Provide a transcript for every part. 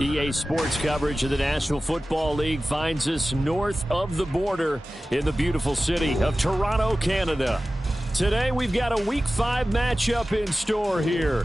EA Sports coverage of the National Football League finds us north of the border in the beautiful city of Toronto, Canada. Today, we've got a Week 5 matchup in store here.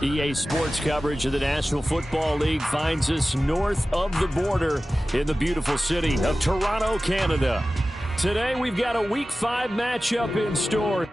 EA Sports coverage of the National Football League finds us north of the border in the beautiful city of Toronto, Canada. Today, we've got a Week 5 matchup in store.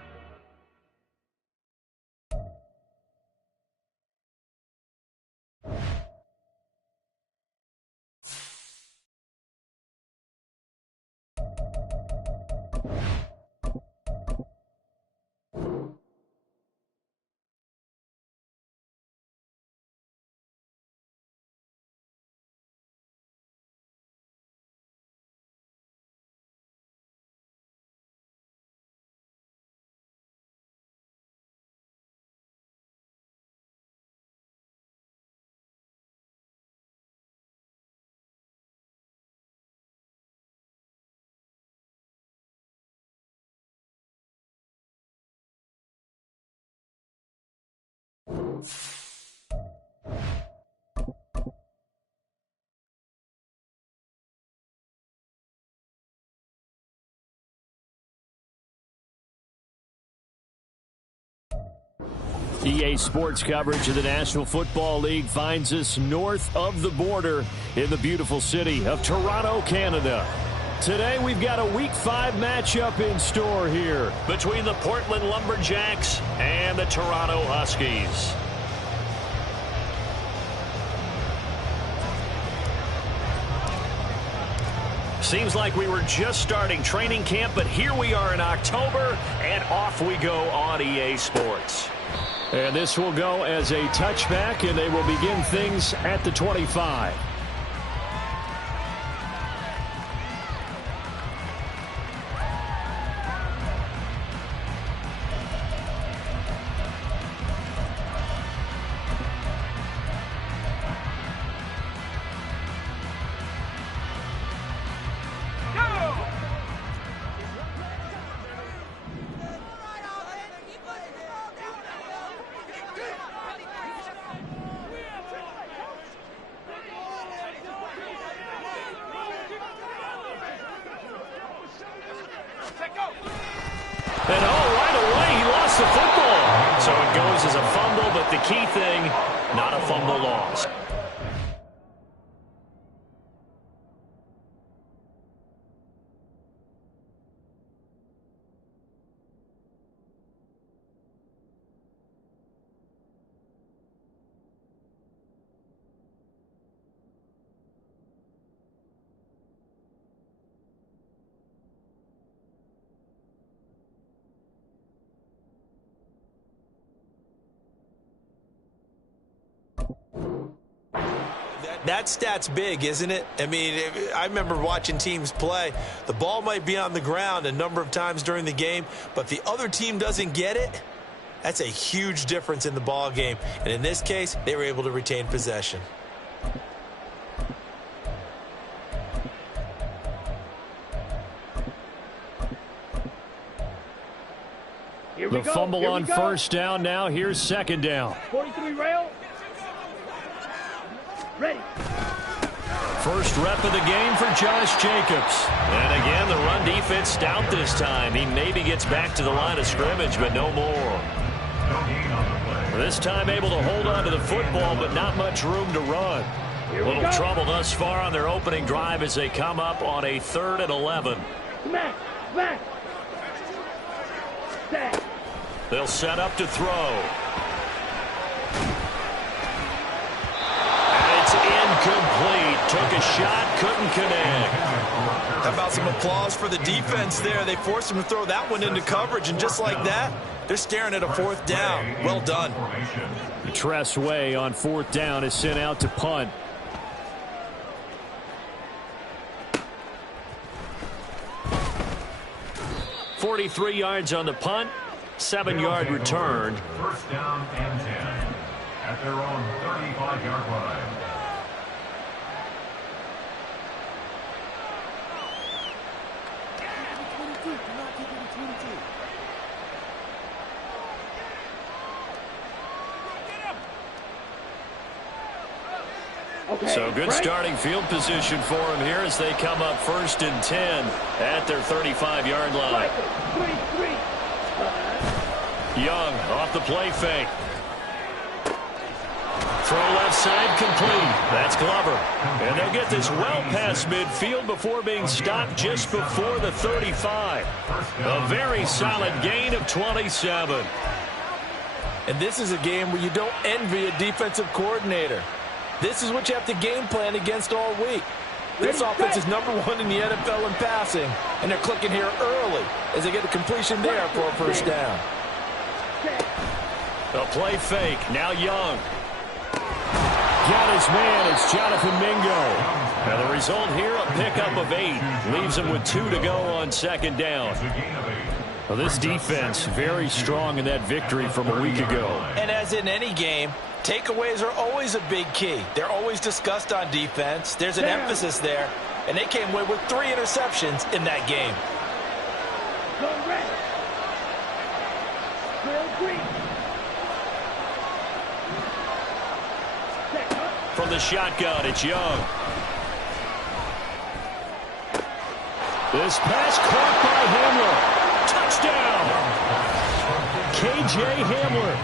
EA Sports coverage of the National Football League finds us north of the border in the beautiful city of Toronto, Canada. Today, we've got a Week 5 matchup in store here between the Portland Lumberjacks and the Toronto Huskies. Seems like we were just starting training camp, but here we are in October, and off we go on EA Sports. And this will go as a touchback, and they will begin things at the 25. And right away, he lost the football. So it goes as a fumble, but the key thing, not a fumble loss. That stat's big, isn't it? I mean, I remember watching teams play. The ball might be on the ground a number of times during the game, but the other team doesn't get it. That's a huge difference in the ball game. And in this case, they were able to retain possession. The fumble on first down now. Here's second down. 43 rail. Ready. First rep of the game for Josh Jacobs. And again, the run defense stout this time. He maybe gets back to the line of scrimmage, but no more. This time able to hold on to the football, but not much room to run. Little trouble thus far on their opening drive as they come up on a 3rd and 11. Back. They'll set up to throw. Incomplete. Took a shot, couldn't connect. How about some applause for the defense there? They forced him to throw that one into coverage, and just like that, they're staring at a 4th down. Well done. Tress Way on 4th down is sent out to punt. .43 yards on the punt, 7-yard return. First down and 10 at their own 35-yard line. Okay, So good right. starting field position for him here as they come up 1st and 10 at their 35-yard line. 23. Young off the play fake. Throw left side complete. That's Glover. And they'll get this well past midfield before being stopped just before the 35. A very solid gain of 27. And this is a game where you don't envy a defensive coordinator. This is what you have to game plan against all week. This offense is #1 in the NFL in passing, and they're clicking here early as they get the completion there for a first down. A play fake. Now Young. Got his man. It's Jonathan Mingo. Now the result here, a pickup of 8. Leaves him with 2 to go on 2nd down. Well, this defense very strong in that victory from a week ago. And as in any game, takeaways are always a big key. They're always discussed on defense. There's an emphasis there, and they came away with 3 interceptions in that game. Go red. Drill green. Set up. From the shotgun, it's Young. This pass caught by Hamler. Touchdown! K.J. Hamler.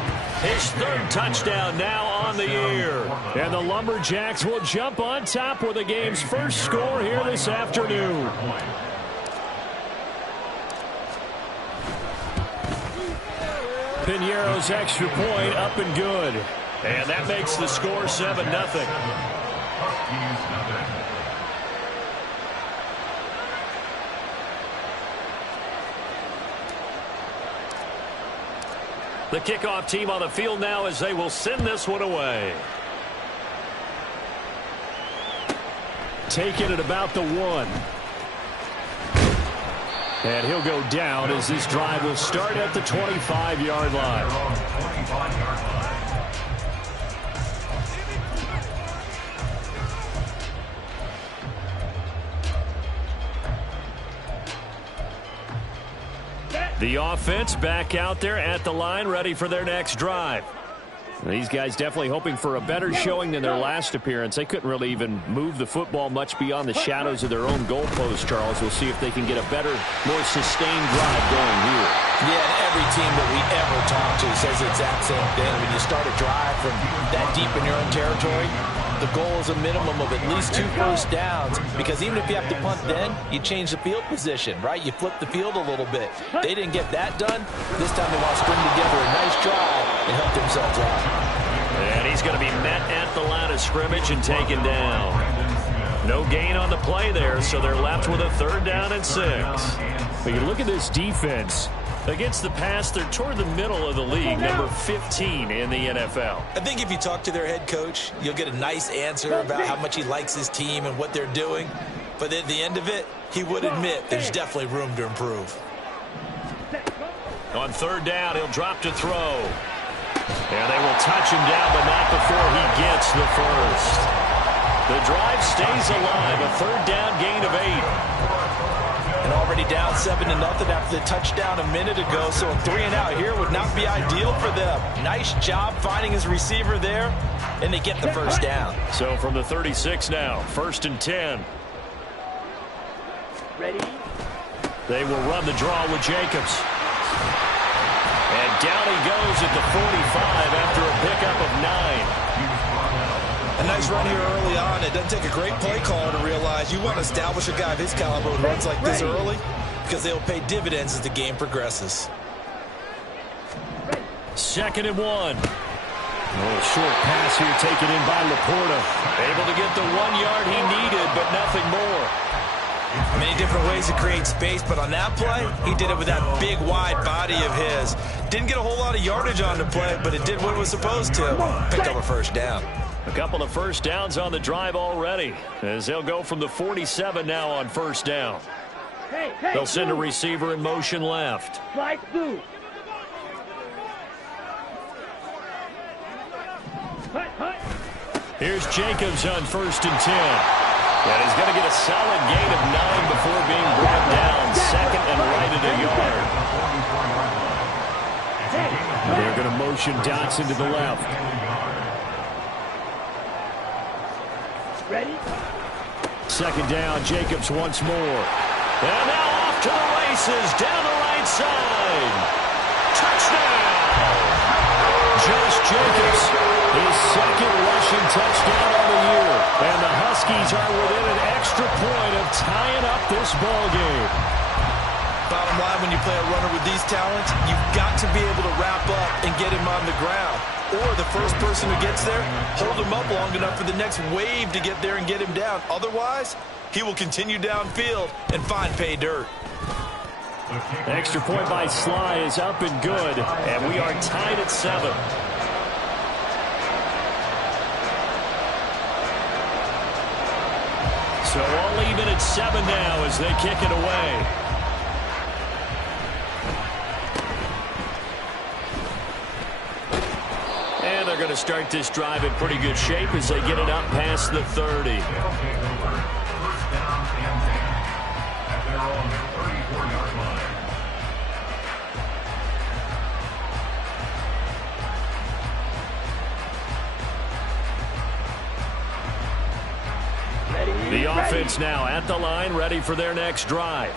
His 3rd touchdown now on the year. And the Lumberjacks will jump on top with the game's first score here this afternoon. Piñeiro's extra point up and good. And that makes the score 7-0. The kickoff team on the field now as they will send this one away. Taking it about the 1. And he'll go down as this drive will start at the 25-yard line. The offense back out there at the line, ready for their next drive. These guys definitely hoping for a better showing than their last appearance. They couldn't really even move the football much beyond the shadows of their own goalpost, Charles. We'll see if they can get a better, more sustained drive going here. Yeah, and every team that we ever talk to says the exact same thing. When you start a drive from that deep in your own territory, the goal is a minimum of at least 2 first downs, because even if you have to punt then, you change the field position, right? You flip the field a little bit. They didn't get that done. This time they want to string together a nice drive and help themselves out. And he's going to be met at the line of scrimmage and taken down. No gain on the play there, so they're left with a 3rd down and 6. But you look at this defense. Against the pass, they're toward the middle of the league, number 15 in the NFL. I think if you talk to their head coach, you'll get a nice answer about how much he likes his team and what they're doing. But at the end of it, he would admit there's definitely room to improve. On 3rd down, he'll drop to throw. And they will touch him down, but not before he gets the first. The drive stays alive, a 3rd down gain of 8. And already down 7-0 after the touchdown a minute ago, so a 3-and-out here would not be ideal for them. Nice job finding his receiver there, and they get the first down. So from the 36 now, 1st and 10. Ready? They will run the draw with Jacobs. And down he goes at the 45 after a pickup of 9. A nice run here early on. It doesn't take a great play caller to realize you want to establish a guy of his caliber who runs like this early, because they'll pay dividends as the game progresses. 2nd and 1. A little short pass here taken in by Laporta. Able to get the 1 yard he needed, but nothing more. Many different ways to create space, but on that play, he did it with that big, wide body of his. Didn't get a whole lot of yardage on the play, but it did what it was supposed to. Picked up a first down. A couple of first downs on the drive already, as they'll go from the 47 now on first down. They'll send a receiver in motion left. Slide through. Here's Jacobs on 1st and 10. And he's going to get a solid gain of 9 before being brought down. Second and right at a yard. They're going to motion Dotson to the left. Ready? Second down, Jacobs once more. And now off to the races, down the right side. Touchdown! Josh Jacobs, his second rushing touchdown of the year. And the Huskies are within an extra point of tying up this ball game. Bottom line, when you play a runner with these talents, you've got to be able to wrap up and get him on the ground. Or the first person who gets there, hold him up long enough for the next wave to get there and get him down. Otherwise, he will continue downfield and find pay dirt. Extra point by Sly is up and good, and we are tied at 7. So all even at 7 now as they kick it away. And they're going to start this drive in pretty good shape as they get it up past the 30. First down and 10 at their own 34-yard line. The offense now at the line, ready for their next drive.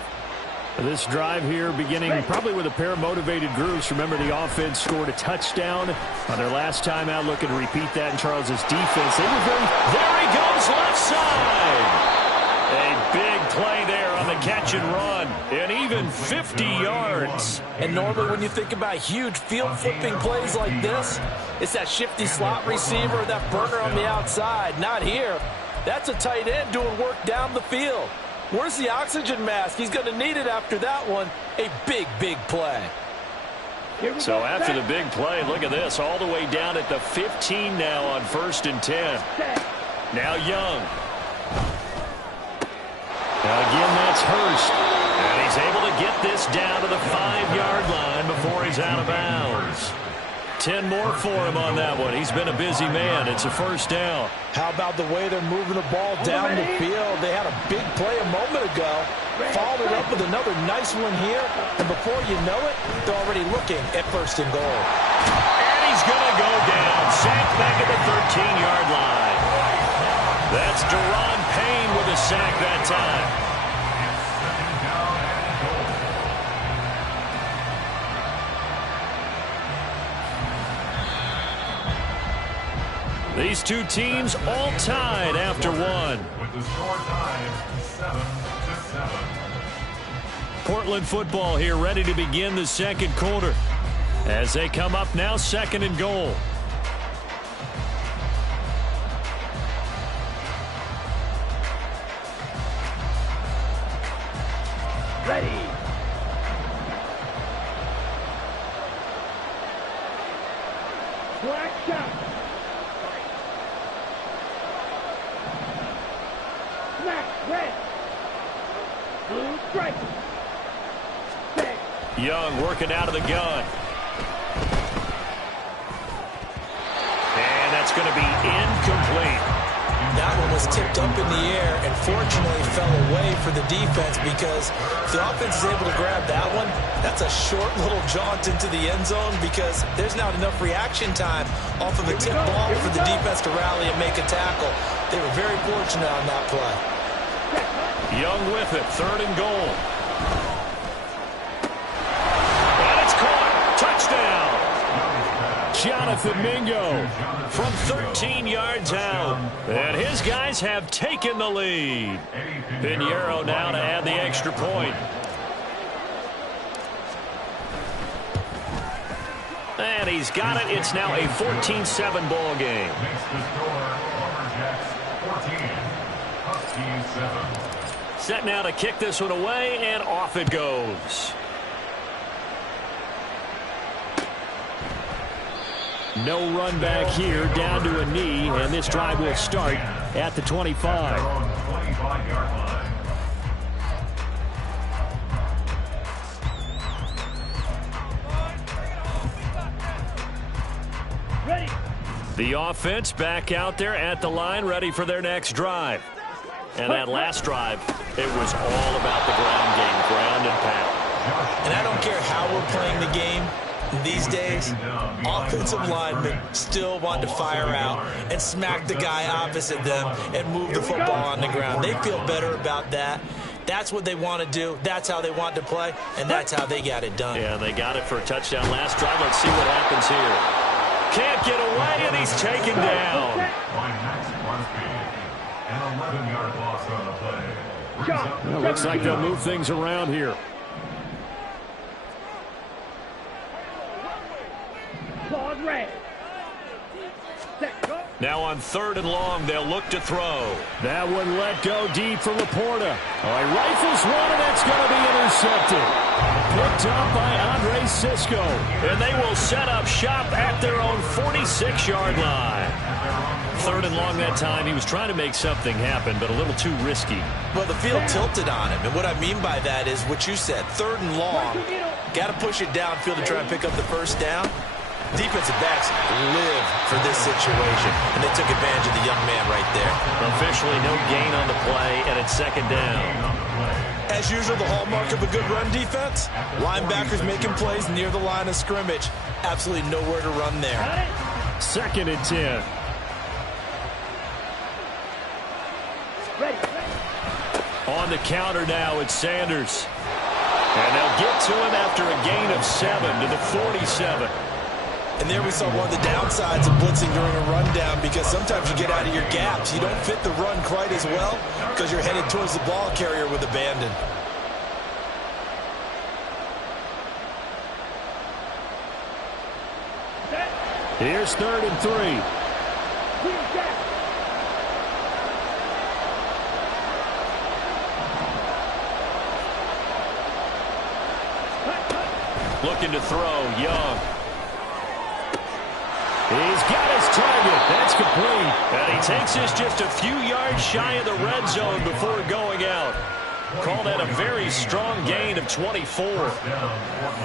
This drive here beginning probably with a pair of motivated groups. Remember, the offense scored a touchdown on their last time out, looking to repeat that in Charles's defense. They were very... There he goes, left side! A big play there on the catch and run, and even 50 yards. And normally when you think about huge field flipping plays like this, it's that shifty slot receiver, that burner on the outside. Not here. That's a tight end doing work down the field. Where's the oxygen mask? He's going to need it after that one. A big, big play. So after the big play, look at this. All the way down at the 15 now on 1st and 10. Now Young. Now again, that's Hurst. And he's able to get this down to the 5-yard line before he's out of bounds. 10 more for him on that one. He's been a busy man. It's a first down. How about the way they're moving the ball down the field? They had a big play a moment ago. Followed it up with another nice one here. And before you know it, they're already looking at 1st and goal. And he's going to go down. Sacked back at the 13-yard line. That's Deron Payne with a sack that time. These two teams all tied after one. With the score tied 7-7. Portland football here ready to begin the second quarter. As they come up now, 2nd and goal. Ready. Black shot. Black red. Blue stripe. Set. Young working out of the gun. And that's going to be incomplete. That one was tipped up in the air and fortunately fell away for the defense, because if the offense is able to grab that one, that's a short little jaunt into the end zone, because there's not enough reaction time off of a tip ball for the defense to rally and make a tackle. They were very fortunate on that play. Young with it, 3rd and goal. And it's caught. Touchdown. Jonathan Mingo from 13 yards out. And his guys have taken the lead. Pinheiro now to add the extra point. And he's got it. It's now a 14-7 ball game. Makes the score Lumberjacks 14, Huskies 7. Set now to kick this one away, and off it goes. No run back here, down to a knee, and this drive will start at the 25. Ready. The offense back out there at the line, ready for their next drive. And that last drive, it was all about the ground game, ground and pound. And I don't care how we're playing the game these days, offensive linemen still want to fire out and smack the guy opposite them and move the football on the ground. They feel better about that. That's what they want to do. That's how they want to play, and that's how they got it done. Yeah, they got it for a touchdown last drive. Let's see what happens here. Can't get away, and he's taken down. An 11-yard loss on the play. Well, looks like they'll move things around here. Claws red. Set, go. Now on 3rd and long, they'll look to throw. That one let go deep for Laporta. Oh, he rifles one, and that's going to be intercepted. Picked up by Andre Cisco. And they will set up shop at their own 46-yard line. 3rd and long that time. He was trying to make something happen, but a little too risky. Well, the field tilted on him, and what I mean by that is what you said. 3rd and long, got to push it downfield to try and pick up the first down. Defensive backs live for this situation, and they took advantage of the young man right there. Officially no gain on the play, and it's 2nd down. As usual, the hallmark of a good run defense, linebackers making plays near the line of scrimmage. Absolutely nowhere to run there. 2nd and 10. Ready. On the counter now, it's Sanders. And they'll get to him after a gain of 7 to the 47. And there we saw one of the downsides of blitzing during a rundown, because sometimes you get out of your gaps. You don't fit the run quite as well because you're headed towards the ball carrier with abandon. Here's 3rd and 3. Looking to throw, Young. He's got his target. That's complete. And he takes this just a few yards shy of the red zone before going out. Call that a very strong gain of 24.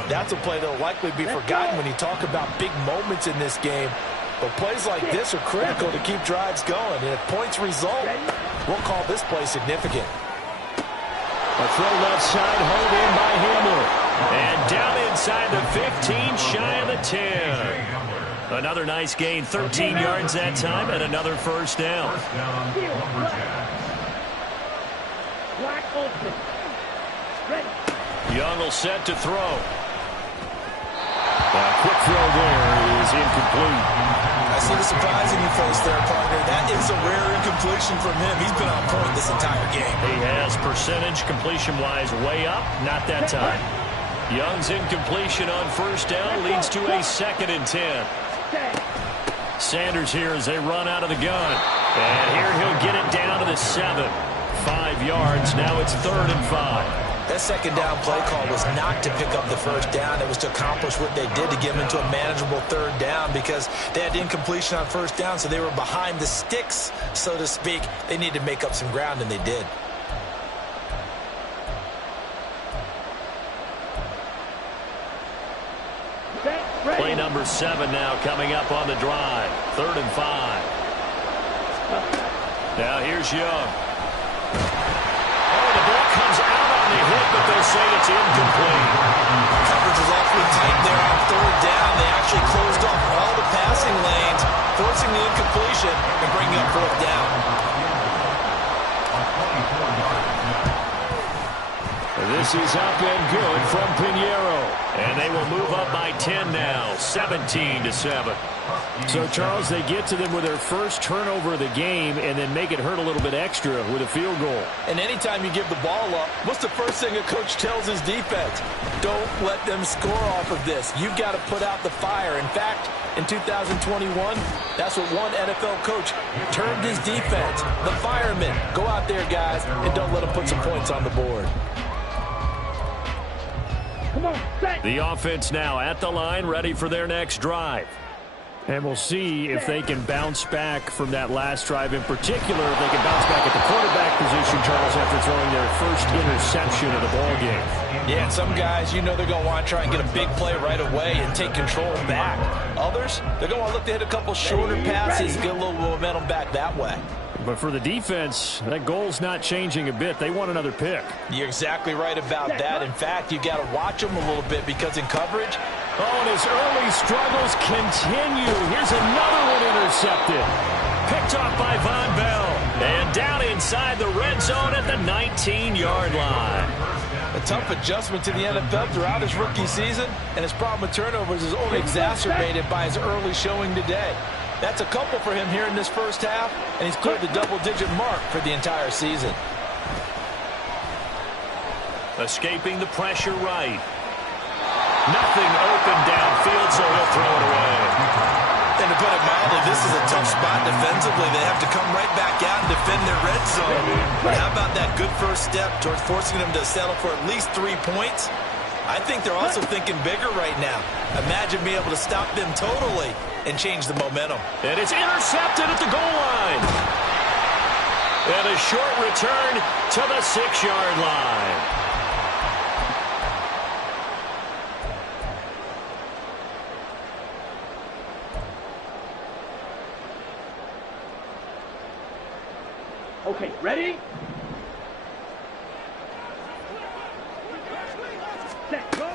That's a play that'll likely be forgotten when you talk about big moments in this game. But plays like this are critical to keep drives going. And if points result, we'll call this play significant. A throw left side, hold in by Hamler. And down inside the 15, shy of the 10. Another nice gain, 13 yards that time, and another first down. Black open. Ready. Young will set to throw. A quick throw there is incomplete. I see the surprise in your face there, partner. That is a rare incompletion from him. He's been on point this entire game. He has percentage completion-wise way up, not that time. Young's incompletion on first down leads to a 2nd and 10. Sanders here as they run out of the gun. And here he'll get it down to the 7. 5 yards. Now it's 3rd and 5. That 2nd down play call was not to pick up the first down. It was to accomplish what they did to get them into a manageable 3rd down, because they had incompletion on first down, so they were behind the sticks, so to speak. They needed to make up some ground, and they did. Play number 7 now coming up on the drive. 3rd and 5. Now here's Young. Oh, the ball comes out on the hit, but they'll say it's incomplete. Coverage is awfully tight there on 3rd down. They actually closed off all the passing lanes, forcing the incompletion and bringing up 4th down. This is up and good from Pinheiro. And they will move up by 10 now, 17-7. So, Charles, they get to them with their first turnover of the game and then make it hurt a little bit extra with a field goal. And anytime you give the ball up, what's the first thing a coach tells his defense? Don't let them score off of this. You've got to put out the fire. In fact, In 2021, that's what one NFL coach termed his defense. The firemen. Go out there, guys, and don't let them put some points on the board. Come on, set. The offense now at the line, ready for their next drive. And we'll see if they can bounce back from that last drive in particular, if they can bounce back at the quarterback position, Charles, after throwing their first interception of the ballgame. Yeah, and some guys, you know they're going to want to try and get a big play right away and take control back. Others, they're going to want to look to hit a couple shorter passes, get a little momentum back that way. But for the defense, that goal's not changing a bit. They want another pick. You're exactly right about that. In fact, you got to watch them a little bit because in coverage. Oh, and his early struggles continue. Here's another one intercepted. Picked off by Von Bell. And down inside the red zone at the 19-yard line. A tough adjustment to the NFL throughout his rookie season, and his problem with turnovers is only exacerbated by his early showing today. That's a couple for him here in this first half, and he's cleared the double-digit mark for the entire season. Escaping the pressure right. Nothing open downfield, so he'll throw it away. And to put it mildly, this is a tough spot defensively. They have to come right back out and defend their red zone. But how about that good first step towards forcing them to settle for at least 3 points? I think they're also thinking bigger right now. Imagine being able to stop them totally and change the momentum. And it's intercepted at the goal line. And a short return to the 6-yard line. Okay, ready? Set, go.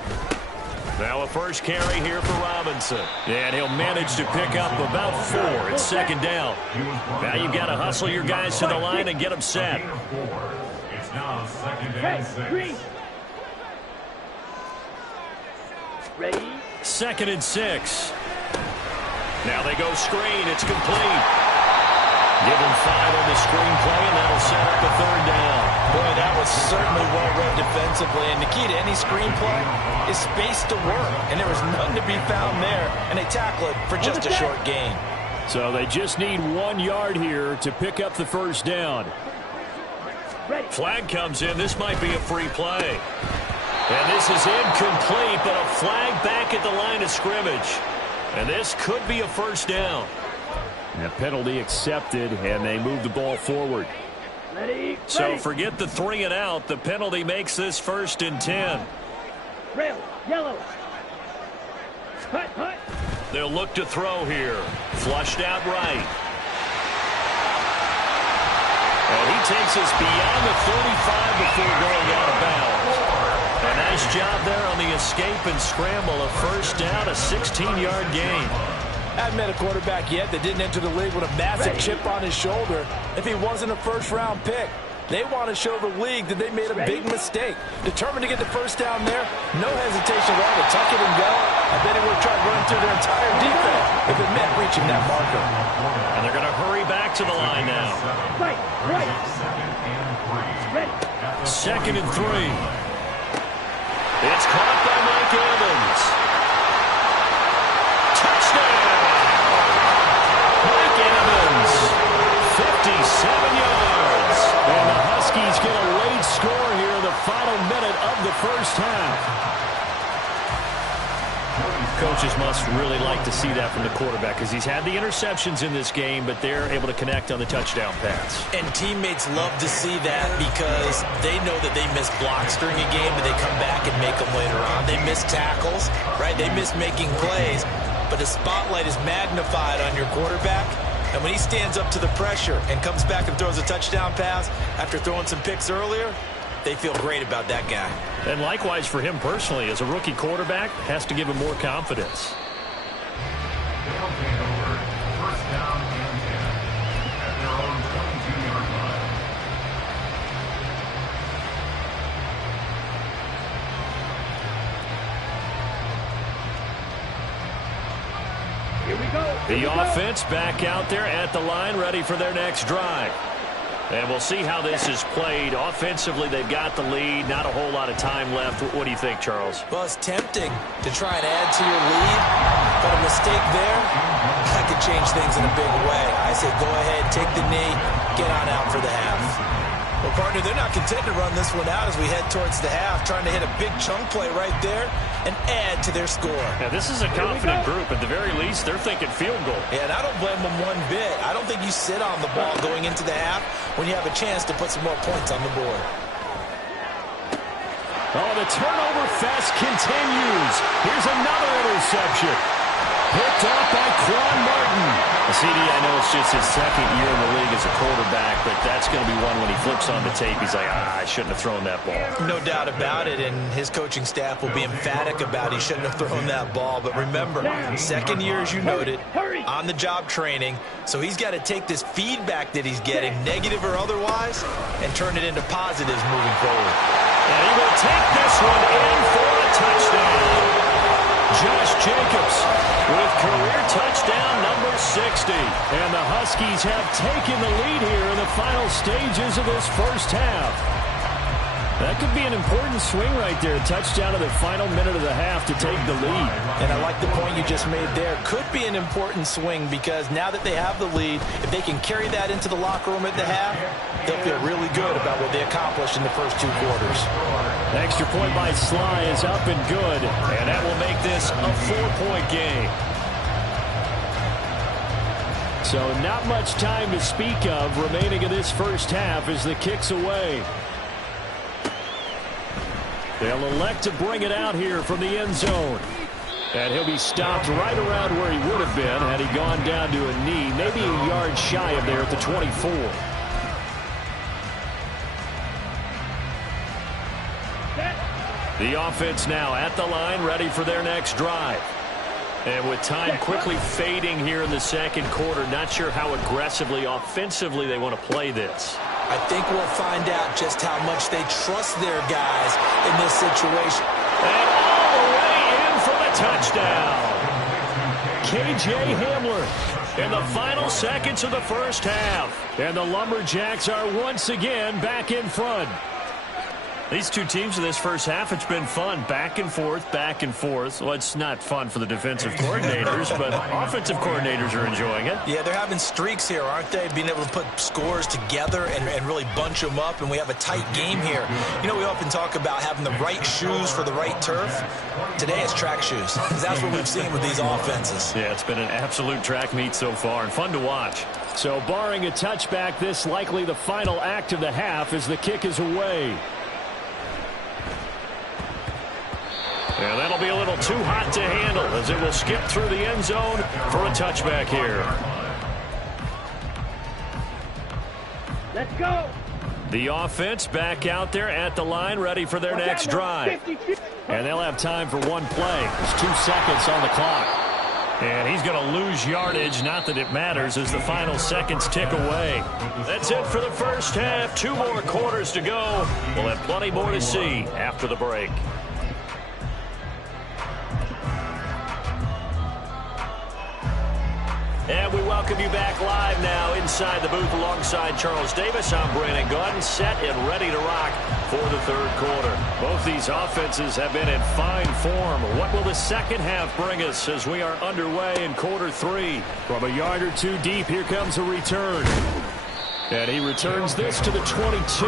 Now a first carry here for Robinson. And he'll manage to pick up about 4. It's second down. Now you've got to hustle your guys to the line and get them set. It's now second Hey, and 6. green. Ready? 2nd and 6. Now they go screen. It's complete. Give him 5 on the screen play, and that'll set up a 3rd down. Boy, that was certainly well read defensively. And the key to any screenplay is space to work. And there was none to be found there. And they tackle it for just a short gain. So they just need 1 yard here to pick up the first down. Ready. Flag comes in. This might be a free play. And this is incomplete, but a flag back at the line of scrimmage. And this could be a first down. And a penalty accepted, and they move the ball forward. Ready. So forget the 3 and out. The penalty makes this 1st and 10. Rail. Yellow. Hut, hut. They'll look to throw here. Flushed out right. And he takes us beyond the 35 before going out of bounds. A nice job there on the escape and scramble. A first down, a 16-yard gain. I haven't met a quarterback yet that didn't enter the league with a massive chip on his shoulder if he wasn't a first-round pick. They want to show the league that they made a big mistake. Determined to get the first down there, no hesitation at all to tuck it and go. I bet he would have tried running through their entire defense if it meant reaching that marker. And they're going to hurry back to the line now. Right, right. Ready. 2nd and 3. It's caught by Mike Evans. Touchdown! Mike Evans, 57 yards. And the Huskies get a late score here in the final minute of the first half. Coaches must really like to see that from the quarterback because he's had the interceptions in this game, but they're able to connect on the touchdown pass. And teammates love to see that because they know that they miss blocks during a game, but they come back and make them later on. They miss tackles, right? They miss making plays, but the spotlight is magnified on your quarterback. And when he stands up to the pressure and comes back and throws a touchdown pass after throwing some picks earlier, they feel great about that guy. And likewise for him personally, as a rookie quarterback, has to give him more confidence. They'll take over first down and 10 at their own 22-yard line. Here we go. The offense back out there at the line, ready for their next drive. And we'll see how this is played. Offensively, they've got the lead. Not a whole lot of time left. What do you think, Charles? Well, it's tempting to try and add to your lead, but a mistake there, that could change things in a big way. I say go ahead, take the knee, get on out for the half. Well, partner, they're not content to run this one out as we head towards the half, trying to hit a big chunk play right there and add to their score. Yeah, this is a confident group. At the very least, they're thinking field goal. Yeah, and I don't blame them one bit. I don't think you sit on the ball going into the half when you have a chance to put some more points on the board. Oh, the turnover fest continues. Here's another interception. Picked off by Quan Martin. CD, I know it's just his second year in the league as a quarterback, but that's going to be one when he flips on the tape. He's like, I shouldn't have thrown that ball. No doubt about it, and his coaching staff will be emphatic about he shouldn't have thrown that ball. But remember, second year, as you noted, on-the-job training, so he's got to take this feedback that he's getting, negative or otherwise, and turn it into positives moving forward. And he will take this one in for a touchdown. Josh Jacobs with career touchdown number 60. And the Huskies have taken the lead here in the final stages of this first half. That could be an important swing right there. Touchdown in the final minute of the half to take the lead. And I like the point you just made there. Could be an important swing because now that they have the lead, if they can carry that into the locker room at the half, they'll feel really good about what they accomplished in the first two quarters. The extra point by Sly is up and good, and that will make this a 4-point game. So not much time to speak of remaining in this first half as the kick's away. They'll elect to bring it out here from the end zone. And he'll be stopped right around where he would have been had he gone down to a knee, maybe a yard shy of there at the 24. The offense now at the line, ready for their next drive. And with time quickly fading here in the second quarter, not sure how aggressively, offensively they want to play this. I think we'll find out just how much they trust their guys in this situation. And all the way in for the touchdown. K.J. Hamler in the final seconds of the first half. And the Lumberjacks are once again back in front. These two teams in this first half, it's been fun. Back and forth, back and forth. Well, it's not fun for the defensive coordinators, but offensive coordinators are enjoying it. Yeah, they're having streaks here, aren't they? Being able to put scores together and really bunch them up, and we have a tight game here. You know, we often talk about having the right shoes for the right turf. Today it's track shoes. That's what we've seen with these offenses. Yeah, it's been an absolute track meet so far and fun to watch. So barring a touchback, this likely the final act of the half as the kick is away. And that'll be a little too hot to handle as it will skip through the end zone for a touchback here. Let's go. The offense back out there at the line, ready for their next drive. And they'll have time for one play. There's 2 seconds on the clock. And he's going to lose yardage, not that it matters, as the final seconds tick away. That's it for the first half. 2 more quarters to go. We'll have plenty more to see after the break. And we welcome you back live now inside the booth alongside Charles Davis. I'm Brandon Gaudin, set and ready to rock for the third quarter. Both these offenses have been in fine form. What will the second half bring us as we are underway in quarter 3? From a yard or 2 deep, here comes a return. And he returns this to the 22.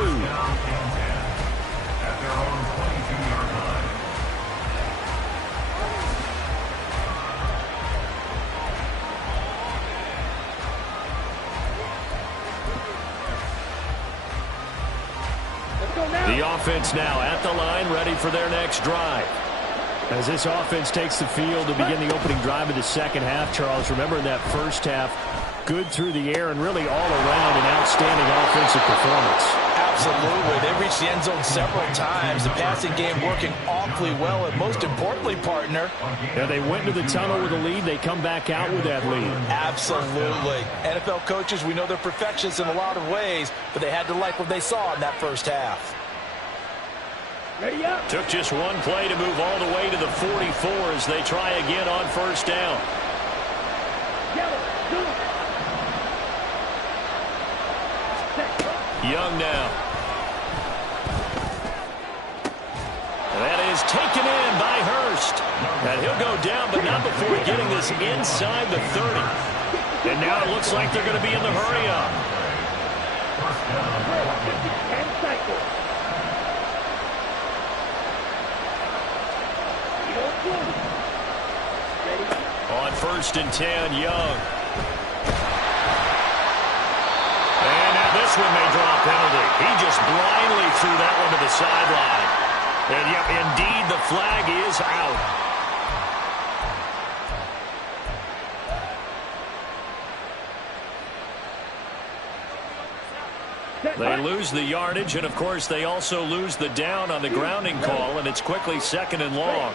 The offense now at the line, ready for their next drive. As this offense takes the field to begin the opening drive of the second half, Charles, remember in that first half, good through the air and really all around an outstanding offensive performance. Absolutely. They reached the end zone several times. The passing game working awfully well, and most importantly, partner. Yeah, they went into the tunnel with a lead. They come back out with that lead. Absolutely. NFL coaches, we know they're perfectionists in a lot of ways, but they had to like what they saw in that first half. Ready up. Took just one play to move all the way to the 44 as they try again on first down. Yellow, blue. Set. Young now. That is taken in by Hurst. And he'll go down, but not before getting this inside the 30. And now it looks like they're going to be in the hurry-up. 10 cycles. On 1st and 10, Young. And now this one may draw a penalty. He just blindly threw that one to the sideline. And yep, indeed, the flag is out. They lose the yardage, and of course they also lose the down on the grounding call, and it's quickly 2nd and long.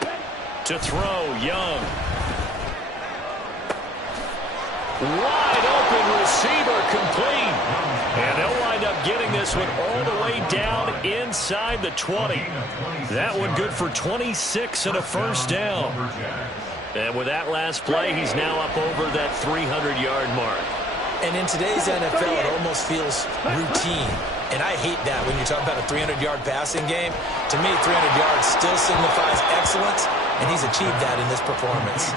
To throw, Young. Wide open receiver, complete. And they'll wind up getting this one all the way down inside the 20. That one good for 26 and a first down. And with that last play, he's now up over that 300-yard mark. And in today's NFL, it almost feels routine. And I hate that when you're talking about a 300-yard passing game. To me, 300 yards still signifies excellence, and he's achieved that in this performance.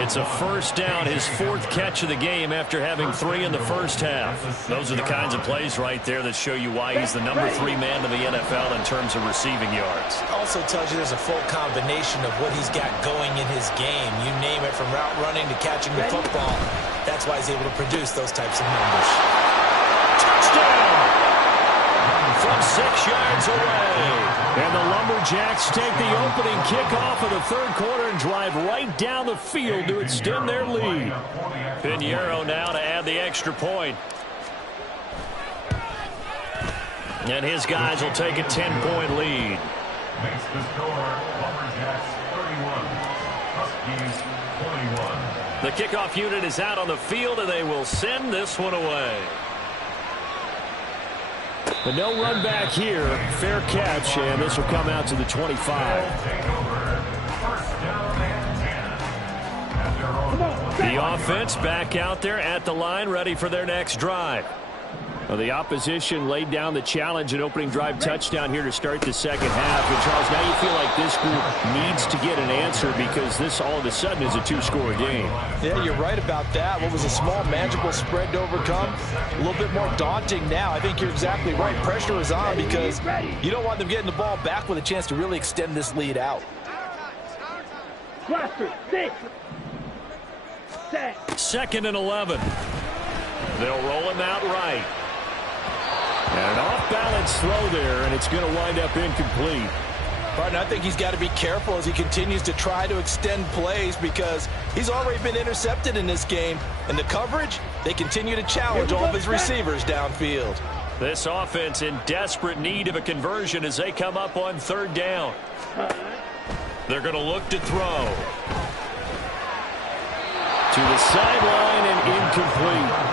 It's a first down, his 4th catch of the game after having 3 in the first half. Those are the kinds of plays right there that show you why he's the number 3 man in the NFL in terms of receiving yards. Also tells you there's a full combination of what he's got going in his game. You name it, from route running to catching the football. That's why he's able to produce those types of numbers. Touchdown! From 6 yards away. And the Lumberjacks take the opening kickoff of the 3rd quarter and drive right down the field to extend their lead. Pinheiro now to add the extra point. And his guys will take a 10-point lead. Makes the score Lumberjacks 31, Huskies 21. The kickoff unit is out on the field, and they will send this one away. But no run back here. Fair catch, and this will come out to the 25. The offense back out there at the line, ready for their next drive. Well, the opposition laid down the challenge and opening drive touchdown here to start the 2nd half. And, Charles, now you feel like this group needs to get an answer because this all of a sudden is a 2-score game. Yeah, you're right about that. What was a small, manageable spread to overcome, a little bit more daunting now. I think you're exactly right. Pressure is on because you don't want them getting the ball back with a chance to really extend this lead out. Cluster, 6. 2nd and 11. They'll roll him out right. And an off-balance throw there, and it's going to wind up incomplete. Partner, I think he's got to be careful as he continues to try to extend plays because he's already been intercepted in this game. And the coverage, they continue to challenge all of his receivers downfield. This offense in desperate need of a conversion as they come up on 3rd down. They're going to look to throw. To the sideline and incomplete.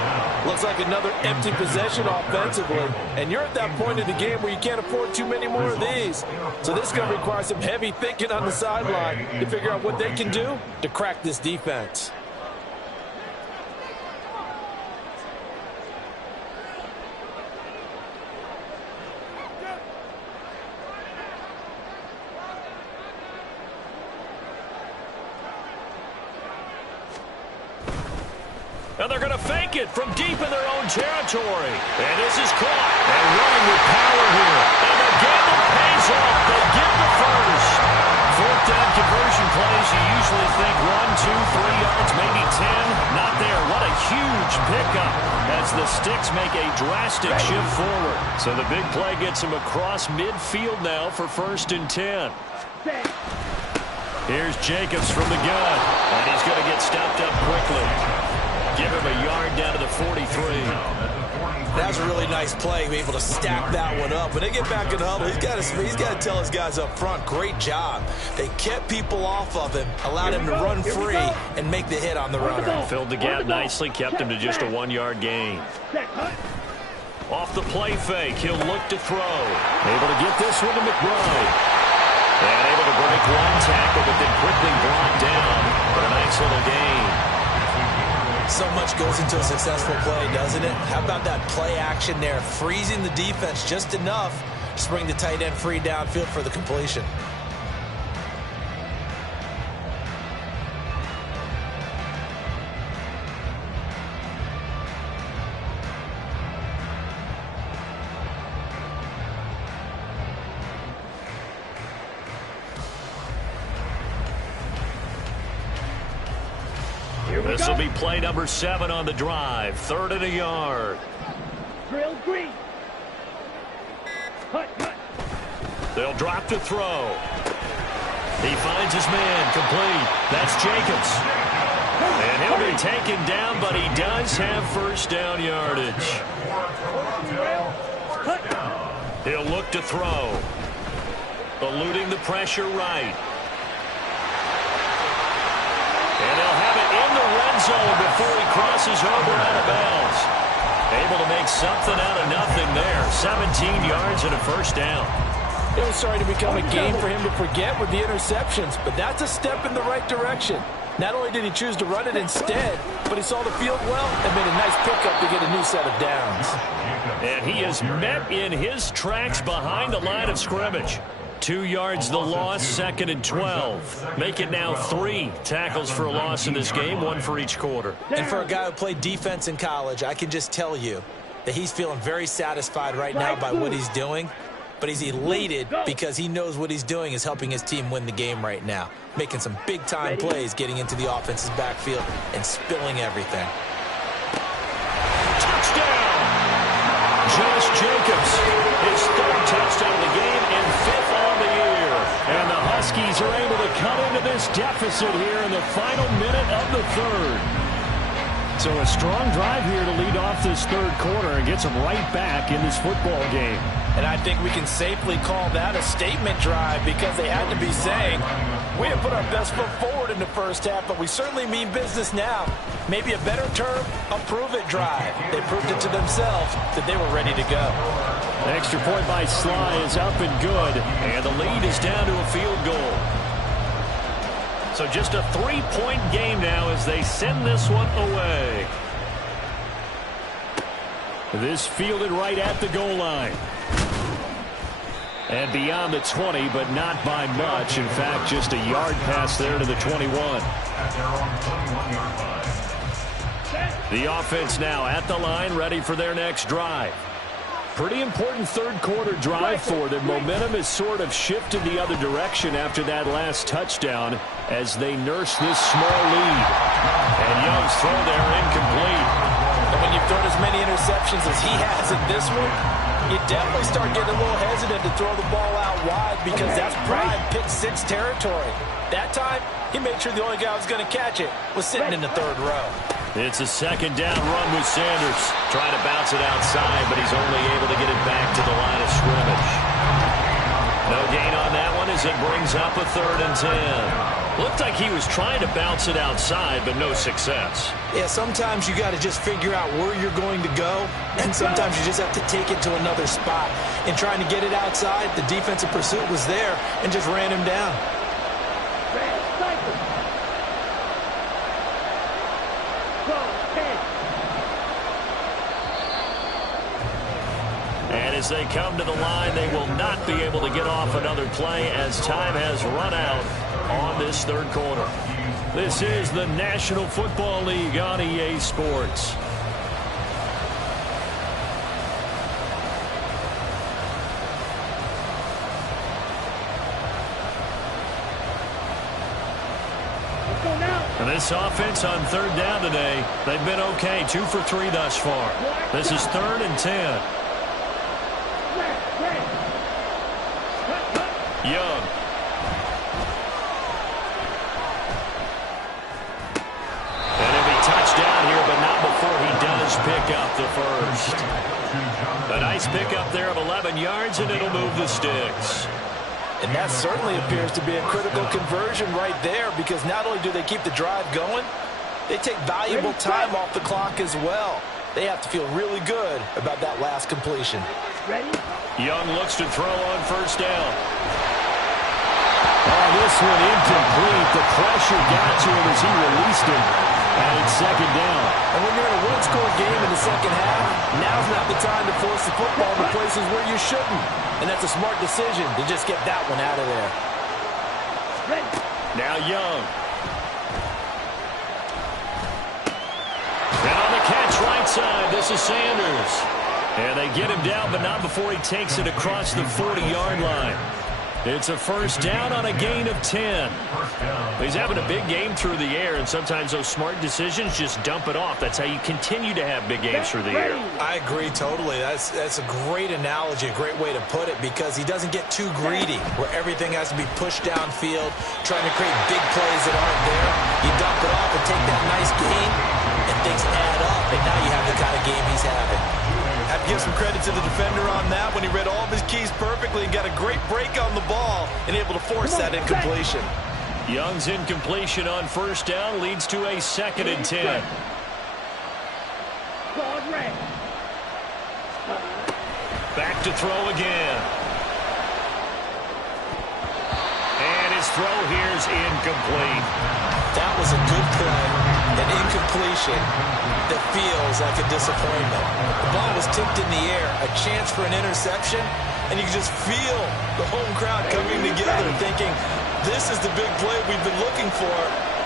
Looks like another empty possession offensively. And you're at that point in the game where you can't afford too many more of these. So this is going to require some heavy thinking on the sideline to figure out what they can do to crack this defense. And they're going to fake it from deep in their own territory. And this is caught. And running with power here. And the gamble pays off. They get the first. 4th down conversion plays. You usually think 1, 2, 3 yards, maybe 10. Not there. What a huge pickup as the Sticks make a drastic shift forward. So the big play gets him across midfield now for 1st and 10. Here's Jacobs from the gun. And he's going to get stopped up quickly. Give him a yard down to the 43. That was a really nice play, be able to stack that one up. When they get back in the huddle, he's got to tell his guys up front, great job. They kept people off of him, allowed him to run free and make the hit on the runner. Filled the gap nicely, kept him to just a 1-yard gain. Off the play fake, he'll look to throw. Able to get this one to McBride. And able to break one tackle, but then quickly brought down for a nice little gain. So much goes into a successful play, doesn't it? How about that play action there, freezing the defense just enough to bring the tight end free downfield for the completion. This will be play number 7 on the drive. 3rd and a yard. Drill green. Hut. They'll drop to throw. He finds his man complete. That's Jacobs. And he'll be taken down, but he does have first down yardage. He'll look to throw. Eluding the pressure right. And they'll have it in the red zone before he crosses over out of bounds. Able to make something out of nothing there. 17 yards and a first down. It was starting to become a game for him to forget with the interceptions, but that's a step in the right direction. Not only did he choose to run it instead, but he saw the field well and made a nice pickup to get a new set of downs. And he is met in his tracks behind the line of scrimmage. 2 yards the loss, 2nd and 12. Make it now 3 tackles for a loss in this game, 1 for each quarter. And for a guy who played defense in college, I can just tell you that he's feeling very satisfied right now by what he's doing. But he's elated because he knows what he's doing is helping his team win the game right now. Making some big-time plays, getting into the offense's backfield and spilling everything. Touchdown! Josh Jacobs, his 3rd touchdown of the game and 5th on the year. And the Huskies are able to cut into this deficit here in the final minute of the 3rd. So a strong drive here to lead off this 3rd quarter and gets them right back in this football game. And I think we can safely call that a statement drive because they had to be saying, we have put our best foot forward in the first half, but we certainly mean business now. Maybe a better term, a prove-it drive. They proved it to themselves that they were ready to go. The extra point by Sly is up and good, and the lead is down to a field goal. So just a 3-point game now as they send this one away. This fielded right at the goal line. And beyond the 20, but not by much. In fact, just a yard pass there to the 21. The offense now at the line, ready for their next drive. Pretty important 3rd quarter drive for them. Momentum has sort of shifted the other direction after that last touchdown as they nurse this small lead. And Young's throw there incomplete. And when you've thrown as many interceptions as he has in this one, you definitely start getting a little hesitant to throw the ball out wide because that's prime pick-6 territory. That time, he made sure the only guy who was going to catch it was sitting in the 3rd row. It's a 2nd down run with Sanders. Trying to bounce it outside, but he's only able to get it back to the line of scrimmage. No gain on that one as it brings up a 3rd and 10. Looked like he was trying to bounce it outside, but no success. Yeah, sometimes you got to just figure out where you're going to go, and sometimes you just have to take it to another spot. In trying to get it outside, the defensive pursuit was there and just ran him down. And as they come to the line, they will not be able to get off another play as time has run out on this 3rd quarter. This is the National Football League on EA Sports. And this offense on 3rd down today, they've been okay. 2 for 3 thus far. This is 3rd and 10. Young. And he'll be touched down here, but not before he does pick up the first. A nice pickup there of 11 yards, and it'll move the sticks. And that certainly appears to be a critical conversion right there because not only do they keep the drive going, they take valuable time off the clock as well. They have to feel really good about that last completion. Ready? Young looks to throw on 1st down. Oh, this one incomplete. The pressure got to him as he released it. And it's second down. And when you're in a one-score game in the second half, now's not the time to force the football to places where you shouldn't. And that's a smart decision to just get that one out of there. Now Young. And on the catch right side, this is Sanders. And they get him down, but not before he takes it across the 40-yard line. It's a first down on a gain of 10. He's having a big game through the air, and sometimes those smart decisions just dump it off. That's how you continue to have big games through the air. I agree totally. That's a great analogy, a great way to put it, because he doesn't get too greedy where everything has to be pushed downfield, trying to create big plays that aren't there. You dump it off and take that nice gain, and things add up, and now you have the kind of game he's having. I have to give some credit to the defender on that when he read all of his keys perfectly and got a great break on the ball and able to force that incompletion. Young's incompletion on first down leads to a 2nd and 10. Back to throw again. And his throw here's incomplete. That was a good play, an incompletion that feels like a disappointment. The ball was tipped in the air, a chance for an interception, and you can just feel the home crowd coming together thinking, this is the big play we've been looking for.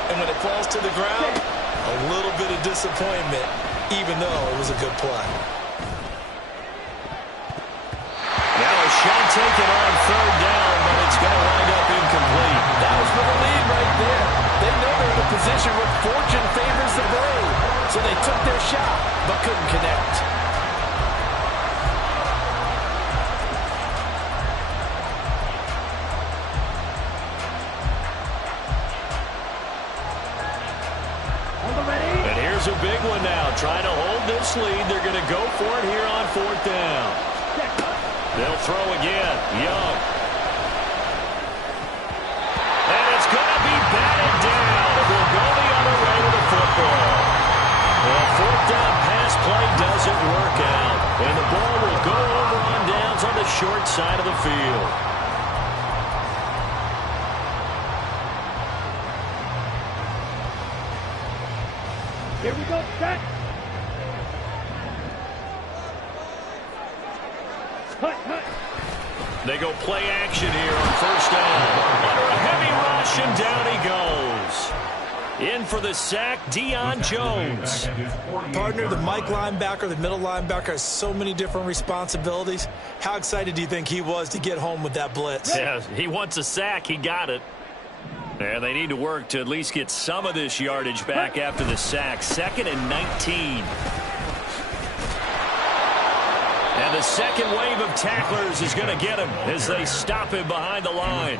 And when it falls to the ground, a little bit of disappointment, even though it was a good play. Now a shot taken on third down, but it's going to wind up incomplete. That was for the lead right there. They know they're in a position where fortune favors the brave. So they took their shot, but couldn't connect. And here's a big one now. Trying to hold this lead. They're going to go for it here on fourth down. They'll throw again. Young. And it's going to be batted down. It will go the other way with the football. Well, fourth down pass play doesn't work out. And the ball will go over on downs on the short side of the field. Here we go, set. Hut. They go play action here on first down. Under a heavy rush, and down he goes. In for the sack, Deion Jones. Partner, the Mike linebacker, the middle linebacker, has so many different responsibilities. How excited do you think he was to get home with that blitz? Yeah, he wants a sack. He got it. And they need to work to at least get some of this yardage back after the sack. 2nd and 19. And the second wave of tacklers is going to get him as they stop him behind the line.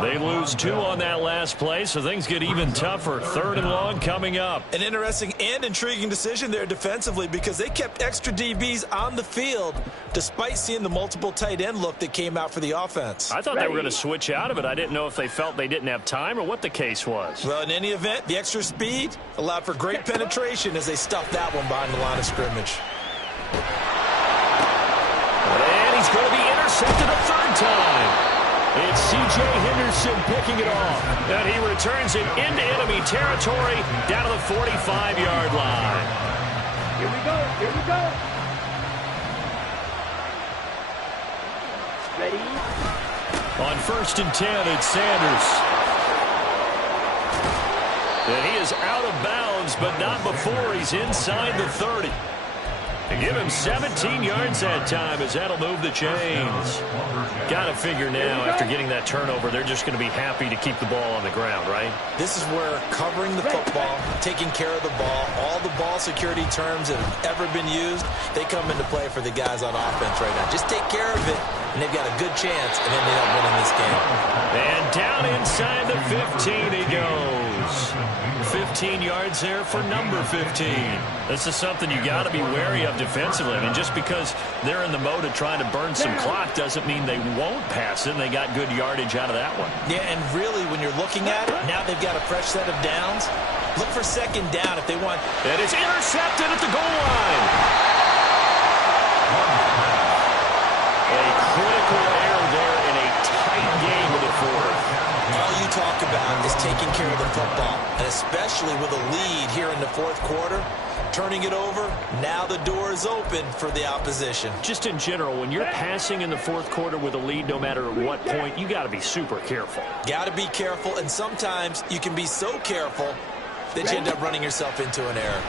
They lose 2 on that last play, so things get even tougher. 3rd and long coming up. An interesting and intriguing decision there defensively, because they kept extra DBs on the field despite seeing the multiple tight end look that came out for the offense. I thought they were going to switch out of it. I didn't know if they felt they didn't have time or what the case was. Well, in any event, the extra speed allowed for great penetration as they stuffed that one behind the line of scrimmage. And he's going to be intercepted a 3rd time. It's C.J. Henderson picking it off. And he returns it into enemy territory down to the 45-yard line. Here we go. Ready? On 1st and 10, it's Sanders. And he is out of bounds, but not before he's inside the 30. To give him 17 yards that time, as that'll move the chains. Got to figure now, after getting that turnover, they're just going to be happy to keep the ball on the ground, right? This is where covering the football, taking care of the ball, all the ball security terms that have ever been used, they come into play for the guys on offense right now. Just take care of it, and they've got a good chance of ending up winning this game. And down inside the 15 he goes. 15 yards there for number 15. This is something you got to be wary of defensively. I mean, just because they're in the mode of trying to burn some clock doesn't mean they won't pass it, and they got good yardage out of that one. Yeah, and really, when you're looking at it, now they've got a fresh set of downs. Look for 2nd down if they want. And it's intercepted at the goal line. A critical error there in a tight game of the 4th. taking care of the football, and especially with a lead here in the fourth quarter. Turning it over, now the door is open for the opposition. Just in general, when you're passing in the fourth quarter with a lead, no matter at what point, you got to be super careful. Got to be careful, and sometimes you can be so careful that you end up running yourself into an error.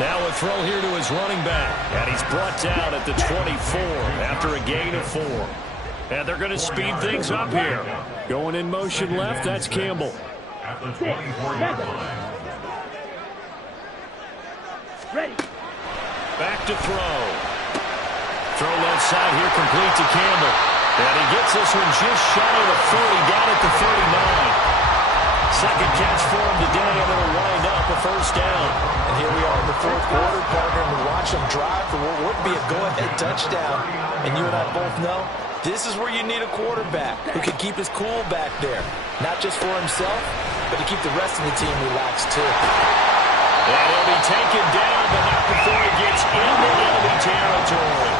Now a throw here to his running back, and he's brought down at the 24 after a gain of 4. And they're going to speed things up here. Going in motion left, that's Campbell. At the 24-yard line. Ready. Back to throw. Throw left side here, complete to Campbell. And he gets this one just shy of the 40, down at the 39. Second catch for him today, and it'll wind up a first down. And here we are in the fourth quarter, partner, and we watch them drive for what would be a go-ahead touchdown. And you and I both know this is where you need a quarterback who can keep his cool back there. Not just for himself, but to keep the rest of the team relaxed, too. And he'll be taken down, but not before he gets into enemy territory.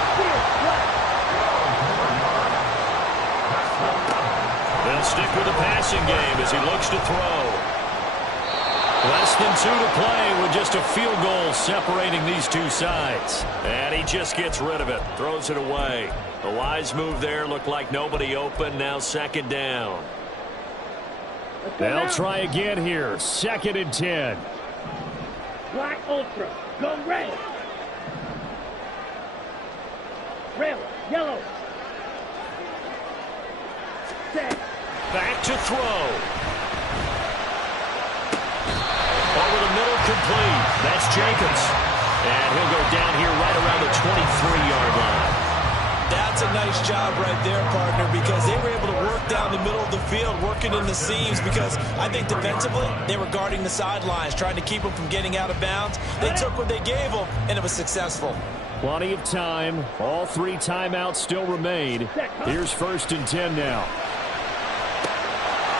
They'll stick with the passing game as he looks to throw. Less than 2 to play with just a field goal separating these two sides. And he just gets rid of it, throws it away. A wise move there, looked like nobody open, now second down. They'll try again here, 2nd and 10. Black Ultra. Go red. Red. Yellow. Set. Back to throw. Over the middle, complete. That's Jacobs. And he'll go down here right around the 23-yard line. That's a nice job right there, partner, because they were able to work down the middle of the field, working in the seams, because I think defensively they were guarding the sidelines, trying to keep them from getting out of bounds. They took what they gave them, and it was successful. Plenty of time. All 3 timeouts still remain. Here's 1st and 10 now.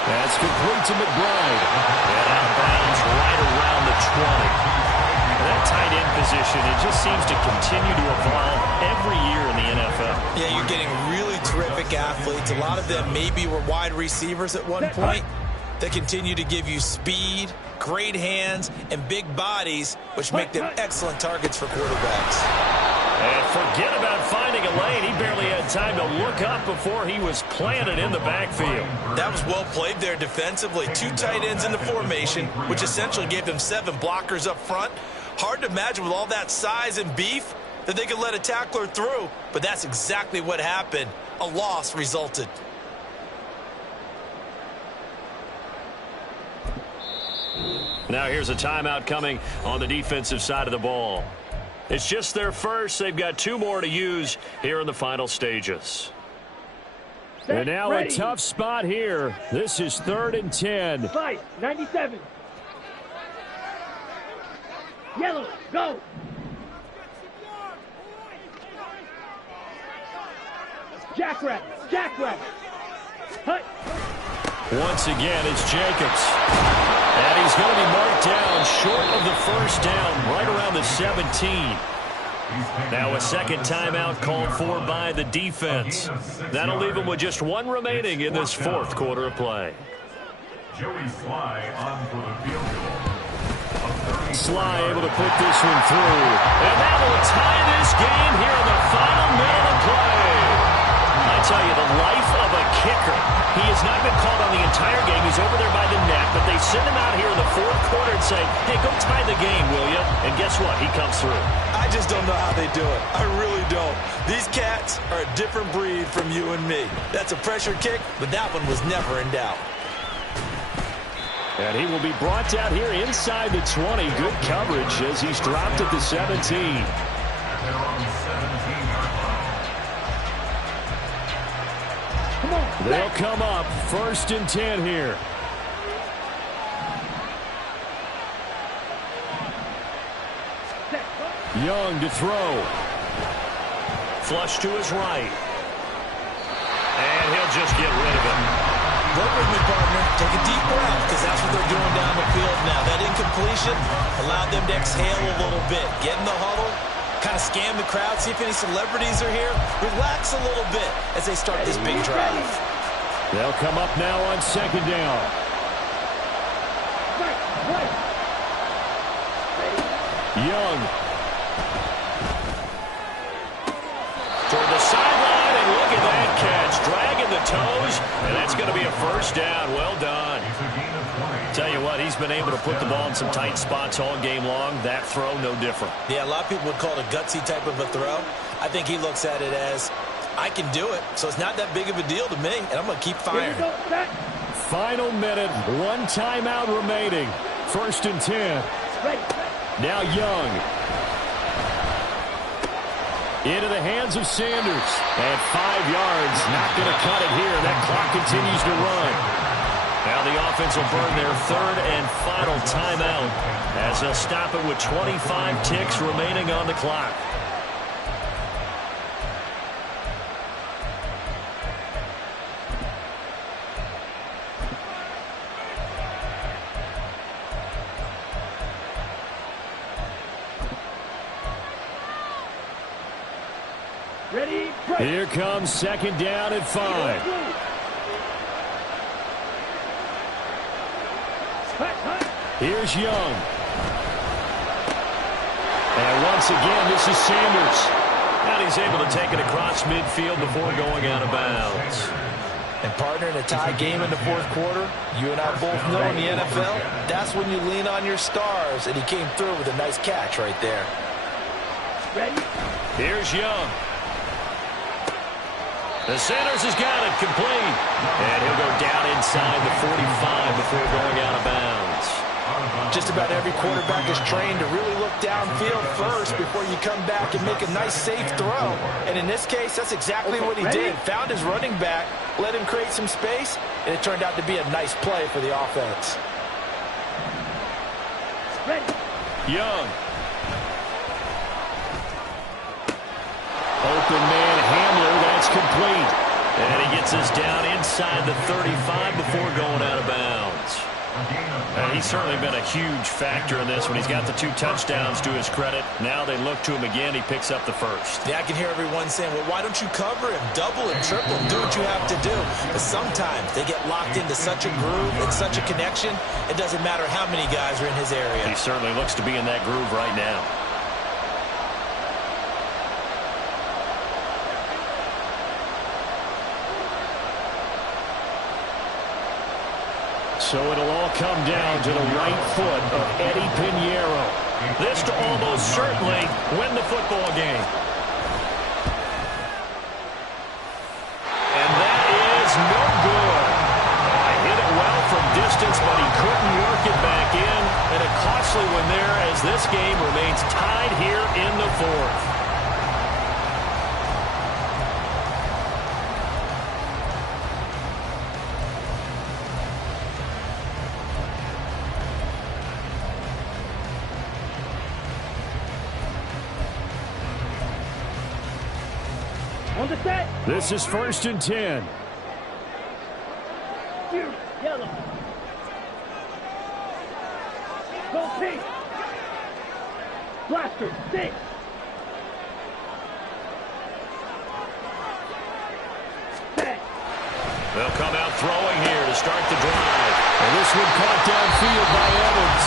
That's complete to McBride. And out of bounds right around the 20. That tight end position, it just seems to continue to evolve every year in the NFL. Yeah, you're getting really terrific athletes. A lot of them maybe were wide receivers at one point. They continue to give you speed, great hands, and big bodies, which make them excellent targets for quarterbacks. And forget about finding a lane. He barely had time to look up before he was planted in the backfield. That was well played there defensively. 2 tight ends in the formation, which essentially gave them 7 blockers up front. Hard to imagine with all that size and beef that they could let a tackler through, but that's exactly what happened. A loss resulted. Now here's a timeout coming on the defensive side of the ball. It's just their first. They've got 2 more to use here in the final stages. And now a tough spot here. This is 3rd and 10. Fight. 97. Yellow. Go. Jackrabbit. Jackrabbit. Hut. Once again, it's Jacobs. And he's going to be marked down short of the first down, right around the 17. Now a second timeout called for by the defense. That'll leave them with just 1 remaining in this fourth quarter of play. Joey Sly on for the field goal. Sly able to put this one through. And that will tie this game here in the final minute of play. I tell you, the life of a kicker. He has not been called on the entire game. He's over there by the net, but they send him out here in the fourth quarter and say, hey, go tie the game, will you? And guess what? He comes through. I just don't know how they do it. I really don't. These cats are a different breed from you and me. That's a pressure kick, but that one was never in doubt. And he will be brought down here inside the 20. Good coverage as he's dropped at the 17. They'll come up 1st and 10 here. Young to throw. Flush to his right. And he'll just get rid of it. Work with me, partner. Take a deep breath, because that's what they're doing down the field now. That incompletion allowed them to exhale a little bit. Get in the huddle, kind of scan the crowd, see if any celebrities are here. Relax a little bit as they start this big drive. They'll come up now on second down. Young. Toward the sideline, and look at that catch. Dragging the toes, and that's going to be a first down. Well done. Tell you what, he's been able to put the ball in some tight spots all game long. That throw, no different. Yeah, a lot of people would call it a gutsy type of a throw. I think he looks at it as, I can do it, so it's not that big of a deal to me, and I'm going to keep firing. Final minute, one timeout remaining. 1st and 10. Now Young. Into the hands of Sanders. And 5 yards. Not going to cut it here. That clock continues to run. Now the offense will burn their 3rd and final timeout as they'll stop it with 25 ticks remaining on the clock. Ready, break. Here comes 2nd down at 5. Here's Young. And once again, this is Sanders. And he's able to take it across midfield before going out of bounds. And partner, in a tie game in the 4th quarter, you and I both know in the NFL, that's when you lean on your stars. And he came through with a nice catch right there. Ready? Here's Young. The Sanders has got it complete. And he'll go down inside the 45 before going out of bounds. Just about every quarterback is trained to really look downfield first before you come back and make a nice, safe throw. And in this case, that's exactly what he did. Found his running back, let him create some space, and it turned out to be a nice play for the offense. Ready. Young. Open man Hamler, that's complete. And he gets us down inside the 35 before going out of bounds. And he's certainly been a huge factor in this when he's got the 2 touchdowns to his credit. Now they look to him again. He picks up the 1st. Yeah, I can hear everyone saying, well, why don't you cover him, double him, triple him, do what you have to do. But sometimes they get locked into such a groove and such a connection, it doesn't matter how many guys are in his area. He certainly looks to be in that groove right now. So it'll all come down to the right foot of Eddie Pinheiro. This to almost certainly win the football game. And that is no good. Hit it well from distance, but he couldn't work it back in. And a costly one there as this game remains tied here in the 4th. This is 1st and 10. Here, yellow. Go pink. Blaster, 6. Set. They'll come out throwing here to start the drive. And this one caught downfield by Evans.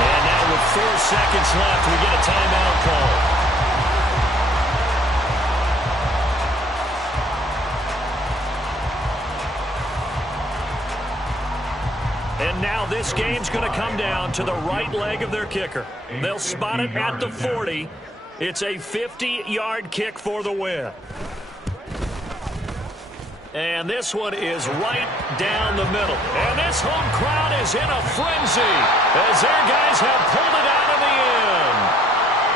And now with 4 seconds left, we get a timeout call. And now this game's going to come down to the right leg of their kicker. They'll spot it at the 40. It's a 50-yard kick for the win. And this one is right down the middle. And this home crowd is in a frenzy as their guys have pulled it out of the end.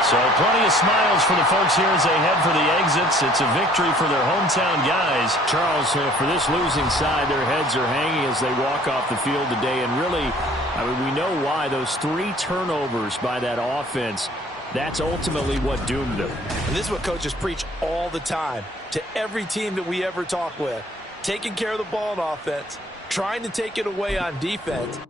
So plenty of smiles for the folks here as they head for the exits. It's a victory for their hometown guys. Charles, for this losing side, their heads are hanging as they walk off the field today. And really, I mean, we know why. Those 3 turnovers by that offense, that's ultimately what doomed them. And this is what coaches preach all the time to every team that we ever talk with. Taking care of the ball on offense, trying to take it away on defense,